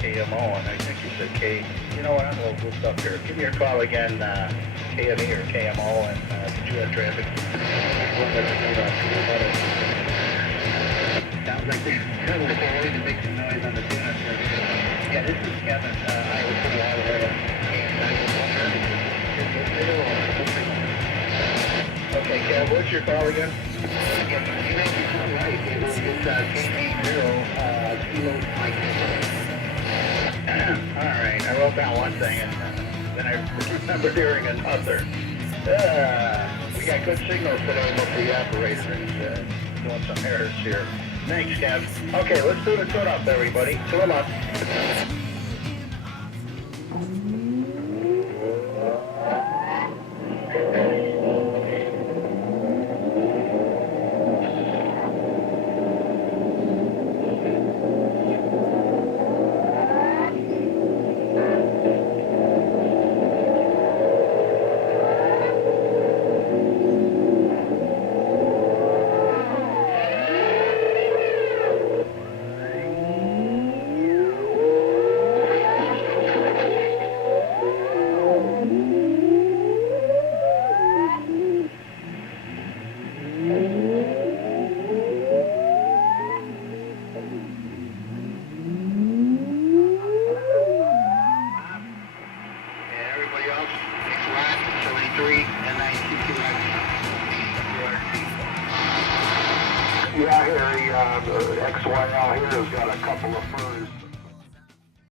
KMO, and I think you said K. You know what? I'm a little goofed up here. Give me your call again, KME or KMO, and did you have traffic? Sounds like there's trouble with to make some noise on the tune. Yeah, this is Kevin. I was pretty out of there. Okay, Kev, what's your call again? You may be right. It's KP0 Kilo Mike. Alright, I wrote down one thing and then I remembered hearing another. We got good signals today, but the operator is doing some errors here. Thanks, Kev. Okay, let's do the tune up, everybody. Tune up. Yeah, here, the XYL here has got a couple of furs.